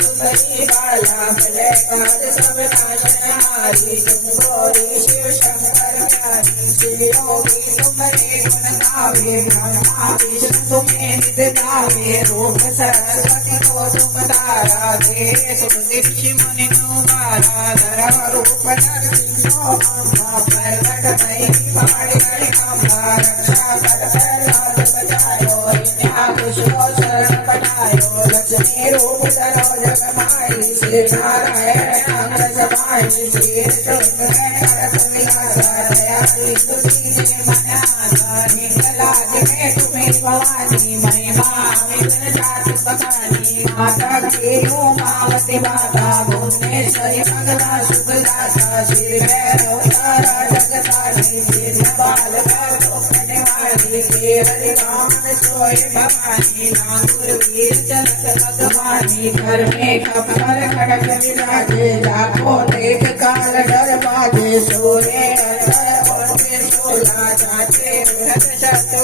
सुंदरी बाला भले काज सब नाशनहारी तुम गौरी शिव शंकर प्यारी शिव योगी तुम्हारे गुण गावे ब्रह्मा विष्णु तुम्हें नित गावे रूप सरस्वती को तुम तारा दे सुमति ऋषि मुनि तुम्हारा धर्म रूप नरसिंह अम्बा प्रकट भई पहाड़ी गढ़ अम्बा रक्षा कर प्रहलाद बचायो इन्हें पुष्पो शरण बनायो लक्ष्मी रूप धरो जग माई श्री नारायण अंग समाई श्री सुंदर रस विलासा दयाली स्तुति जय मनासा निकलाज में तुम्हें भवानी महिमा विघ्न जाति भवानी माता के उमावती माता भुवनेश्वरी मंगला शुभ दाता श्री भैरव तारा जगदानी श्री बाल करने वाली केवल राम सोय भवानी नागुर वीर जनक भगवानी घर में खपर खड़क विराजे लाखों देख काल डर बाजे सोरे अंतर और सोला जाते शत्रु